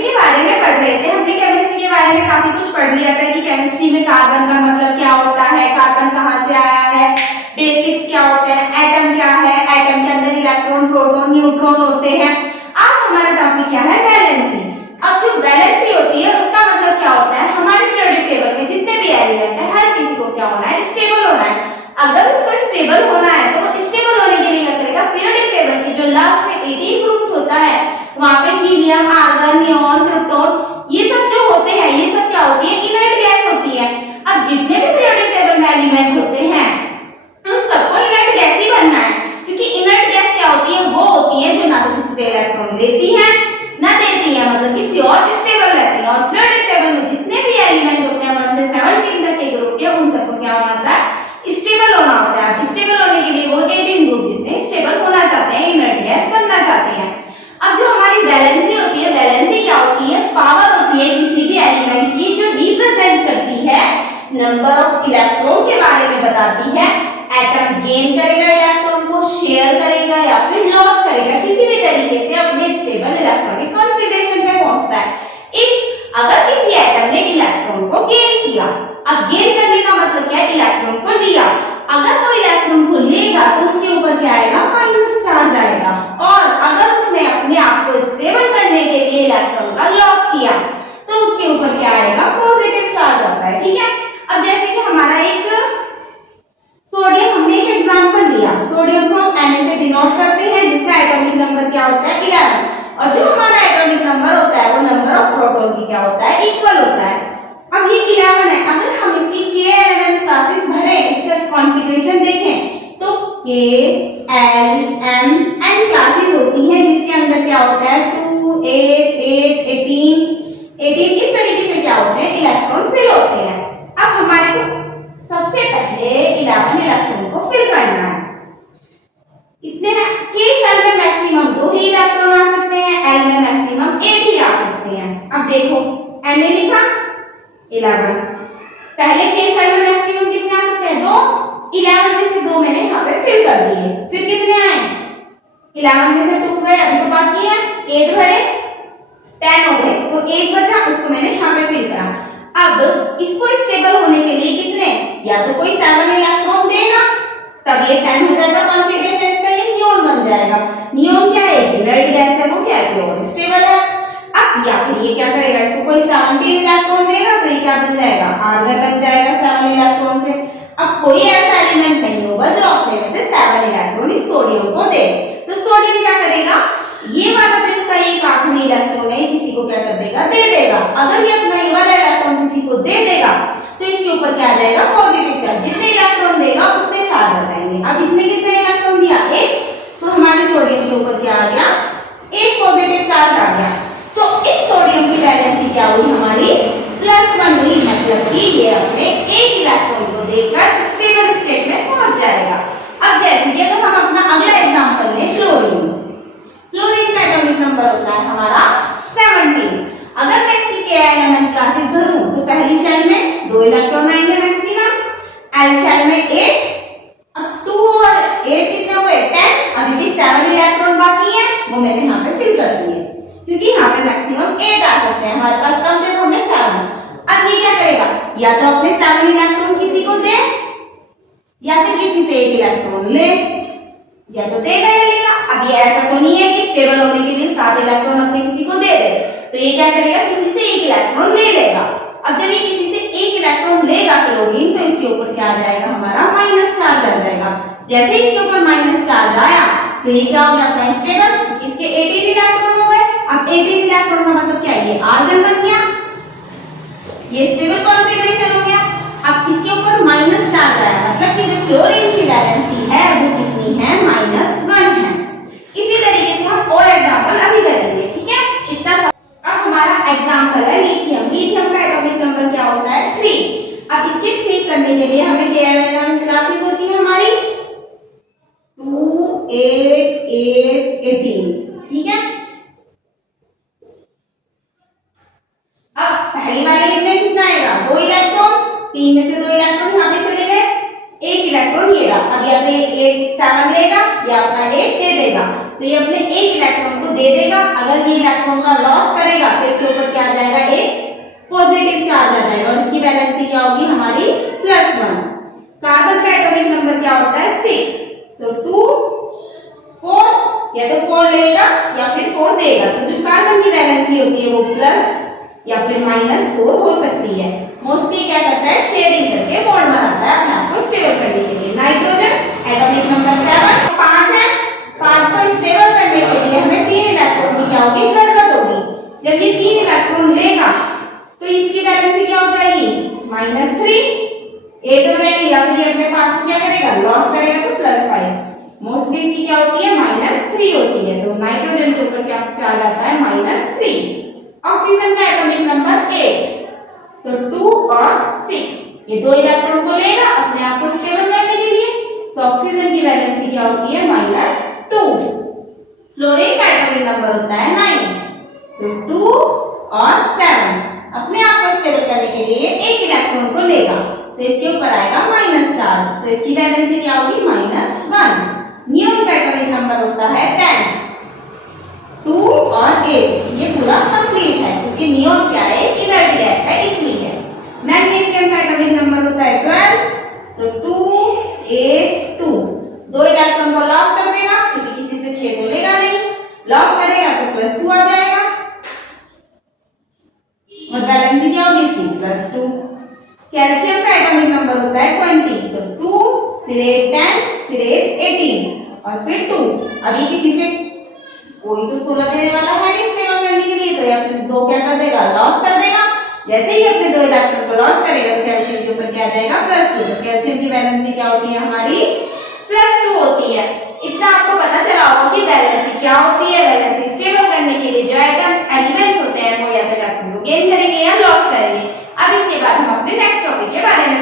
Chemistry के बारे में पढ़ रहे थे। हमने केमिस्ट्री के बारे में काफी कुछ पढ़ लिया था कि केमिस्ट्री में कार्बन का मतलब क्या होता है, कार्बन कहाँ से आया है, बेसिक्स क्या होते हैं, एटम क्या है, एटम के अंदर इलेक्ट्रॉन, प्रोटॉन, न्यूट्रॉन होते हैं। आज हमारा टॉपिक क्या है, वैलेंसी। अब जो वैलेंसी होती है उसका मतलब क्या होता है, हमारे पीरियोडिक टेबल में जितने भी एलिमेंट है हर किसी को क्या होना है, स्टेबल होना है। अगर उसको स्टेबल होना है तो वो स्टेबल होने के लिए क्या करेगा, पीरियोडिक टेबल के जो लास्ट में 18 ग्रुप होता है वहां पे हीलियम, आर्गन, नियॉन, क्रिप्टॉन ये सब जो होते हैं, ये सब क्या होती है, इनर्ट गैस होती है। अब जितने भी पीरियोडिक टेबल में एलिमेंट होते हैं उन सबको इनर्ट गैस ही बनना है, क्योंकि इनर्ट गैस क्या होती है, वो होती है जो ना तो किसी से इलेक्ट्रॉन लेती है ना देती है, मतलब कि प्योर स्टेबल रहती है। और पीरियोडिक टेबल में जितने भी एलिमेंट होते हैं 1 से 17 तक के ग्रुप के, उन सबको क्या होना होता है, स्टेबल होना होता है। स्टेबल होने के लिए वो 18 ग्रुप जितने स्टेबल होना चाहते हैं, इनर्ट गैस बनना चाहते हैं। अब जो हमारी वैलेंसी होती है, वैलेंसी क्या होती है, पावर होती है किसी भी एलिमेंट की जो रिप्रेजेंट करती है नंबर ऑफ इलेक्ट्रॉन के बारे में बताती है। एटम गेन करेगा इलेक्ट्रॉन को, शेयर करेगा या फिर लॉस करेगा, किसी भी तरीके से अपने स्टेबल इलेक्ट्रॉनिक कॉन्फ़िगरेशन पे पहुंचता है। इफ अगर किसी एटम ने इलेक्ट्रॉन को गेन किया, अब गेन करने का मतलब क्या है, इलेक्ट्रॉन को लिया, अगर वो इलेक्ट्रॉन को लेगा तो उसके ऊपर क्या आएगा, माइनस चार्ज आएगा। और अगर उसने अपने आप को स्टेबल करने के लिए इलेक्ट्रॉन का लॉस किया तो उसके ऊपर क्या आएगा, पॉजिटिव चार्ज आता है। ठीक है, अब जैसे कि हमारा एक सोडियम, हमने एक एग्जांपल लिया, सोडियम को हम Na से डिनोट करते हैं जिसका एटॉमिक नंबर क्या होता है, 11, और जो हमारा एटॉमिक नंबर होता है वो नंबर ऑफ प्रोटॉन की क्या होता है, इक्वल होता है। अब ये 11 है, अगर हम इसकी K11 क्लासेस भरे, इसका कॉन्फ़िगरेशन देखें तो K L M N classes होती हैं, जिसके अंदर क्या होता है 2 8 8 18 इस तरीके से क्या होते हैं, इलेक्ट्रॉन फिल होते हैं। अब हमारे को सबसे पहले 11 इलेक्ट्रॉन को फिल करना है। इतने K शेल में मैक्सिमम 2 ही इलेक्ट्रॉन आ सकते हैं, L में मैक्सिमम 8 ही आ सकते हैं। अब देखो Na लिखा 11, पहले K शेल में मैक्सिमम कितने आ सकते हैं, 2, 11 में से 2 मैंने यहाँ पे फिल कर दिए, फिर कितने आए, 11 में से 2 गए, अभी तो बाकी है 8 भरे 10 हो गए, तो 1 बचा, उसको मैंने यहाँ पे फिल करा। अब इसको स्टेबल होने के लिए कितने, या तो कोई 7 इलेक्ट्रॉन देगा तब ये 10 हो जाएगा, कॉन्फ़िगरेशन इसका ये नियॉन बन जाएगा। नियॉन क्या है, इनर्ट गैस है, वो क्या है, प्योर स्टेबल है। अब या फिर ये क्या करेगा, इसको कोई 17 इलेक्ट्रॉन देगा तो ये क्या बन जाएगा, आर्गन बन जाएगा 7 इलेक्ट्रॉन से। अब कोई ऐसा एलिमेंट नहीं होगा जो अपने में से 7 इलेक्ट्रॉन इस सोडियम को दे, तो सोडियम क्या करेगा, ये वाला जो इसका एक आखिरी इलेक्ट्रॉन है किसी को क्या कर देगा, दे देगा। अगर ये अपना ये वाला इलेक्ट्रॉन किसी को दे देगा तो इसके ऊपर क्या आ जाएगा, पॉजिटिव चार्ज। जितने इलेक्ट्रॉन देगा उतने चार्ज आ जाएंगे। अब इसने कितने इलेक्ट्रॉन दिया, 1, तो हमारे सोडियम के ऊपर क्या आ गया, 1 पॉजिटिव चार्ज आ गया। तो इस सोडियम की वैलेंसी क्या हुई हमारी, +1 हुई, मतलब कि ये अपने 1 इलेक्ट्रॉन को देकर स्टेबल स्टेट में पहुंच जाएगा। अब जैसे कि अगर हम अपना अगला एग्जांपल लें, क्लोरीन, क्लोरीन का एटॉमिक नंबर होता है हमारा 17। अगर मैं इसकी K11 क्लासेस भरूं तो पहली शेल में 2 इलेक्ट्रॉन आएंगे मैक्सिमम, L शेल में 8, अब 2 और 8 कितने हुए, 10, अभी भी 7 इलेक्ट्रॉन बाकी है, वो मैंने यहाँ पे फिल कर दिए, क्योंकि यहाँ पे मैक्सिमम 8 आ सकते हैं, हमारे पास कम थे तो हमने 7। अब ये क्या करेगा, या तो अपने 7 इलेक्ट्रॉन किसी को दे या फिर किसी से 1 इलेक्ट्रॉन ले, या तो देगा या लेगा। अब ये ऐसा तो नहीं है कि स्टेबल होने के लिए 7 इलेक्ट्रॉन अपने किसी को दे दे, तो ये क्या करेगा, किसी से 1 इलेक्ट्रॉन ले लेगा। अब जब ये किसी से 1 इलेक्ट्रॉन लेगा क्लोरीन, तो इसके ऊपर क्या आ जाएगा, हमारा माइनस चार्ज आ जाएगा। जैसे इसके ऊपर माइनस चार्ज आया तो ये क्या हो गया, अपना स्टेबल, इसके 18 इलेक्ट्रॉन हो गए। अब 18 इलेक्ट्रॉन का मतलब क्या है, ये आर्गन बन गया, ये स्टेबल कॉन्फ़िगरेशन हो गया। अब इसके ऊपर माइनस चार्ज आया, मतलब कि जो क्लोरीन की वैलेंसी है वो कितनी है, -1 है। इसी तरीके से हम और एग्जांपल अभी करेंगे, ठीक है, इतना। अब हमारा एग्जांपल है लिथियम। लिथियम का एटॉमिक नंबर क्या होता है, 3। अब इसके 3 करने के लिए हमें K11 क्लासेस होती है हमारी 2 8 8 18, ठीक है। अब पहली वाली में कितना आएगा, 2 इलेक्ट्रॉन, 3 में से 2 इलेक्ट्रॉन यहाँ पे चले गए, 1 इलेक्ट्रॉन ये रहा। अब या तो ये 7 लेगा या अपना 1 दे देगा, तो ये अपने 1 इलेक्ट्रॉन को दे देगा। अगर ये इलेक्ट्रॉन का लॉस करेगा तो इसके ऊपर क्या आ जाएगा, एक पॉजिटिव चार्ज आ जाएगा और इसकी वैलेंसी क्या होगी हमारी +1। कार्बन का एटॉमिक नंबर क्या होता है 6, तो 2 4 या तो 4 लेगा या फिर 4 देगा, तो जो कार्बन की वैलेंसी होती है वो प्लस या फिर -4 हो सकती है। मोस्टली क्या करता है, शेयरिंग करके बॉन्ड बनाता है अपने आप को स्टेबल करने के लिए। नाइट्रोजन एटॉमिक नंबर 7 5 है, 5 को स्टेबल करने के लिए हमें 3 इलेक्ट्रॉन की क्या होगी, जरूरत होगी। जब ये 3 इलेक्ट्रॉन लेगा तो इसकी वैलेंसी क्या हो जाएगी -3, 8 हो जाएगी, या फिर ये अपने 5 को क्या करेगा, लॉस करेगा तो +5। मोस्टली इसकी क्या होती है -3 होती है, तो नाइट्रोजन के ऊपर क्या चार्ज आता है -3। ऑक्सीजन का एटॉमिक नंबर 8, तो 2 और 6, ये 2 इलेक्ट्रॉन को लेगा अपने आप को स्टेबल करने के लिए, तो ऑक्सीजन की वैलेंसी क्या होती है -2। फ्लोरीन का एटॉमिक नंबर होता है 9, तो 2 और 7 अपने आप को स्टेबल करने के लिए एक इलेक्ट्रॉन को लेगा, तो इसके ऊपर आएगा माइनस चार्ज, तो इसकी वैलेंसी क्या होगी -1। नियोन का एटॉमिक नंबर होता है 10, 2 और 8, ये पूरा कंप्लीट है क्योंकि नियोन क्या है, इनर्ट गैस है इसलिए। मैग्नीशियम का एटॉमिक नंबर होता है 12, तो 2 8 2, 2 इलेक्ट्रॉन को लॉस कर देगा क्योंकि किसी से 6 तो लेगा नहीं, लॉस करेगा तो +2 आ जाएगा और वैलेंसी क्या होगी इसकी +2। कैल्शियम का एटॉमिक नंबर होता है 20, तो 2 फिर 8 10 फिर 8 18 और फिर 2। अभी किसी से कोई तो 16 देने वाला है नहीं स्टेबल करने के लिए, तो या फिर 2 क्या कर देगा, लॉस कर देगा। जैसे ही अपने 2 इलेक्ट्रॉन को लॉस करेगा तो कैल्शियम के ऊपर क्या आ जाएगा +2, तो कैल्शियम की वैलेंसी क्या होती है हमारी +2 होती है। इतना आपको पता चला होगा कि वैलेंसी क्या होती है। वैलेंसी स्टेबल करने के लिए जो एटम्स एलिमेंट्स होते हैं वो या तो इलेक्ट्रॉन को गेन करेंगे या लॉस करेंगे। अब इसके बाद हम अपने नेक्स्ट टॉपिक के बारे में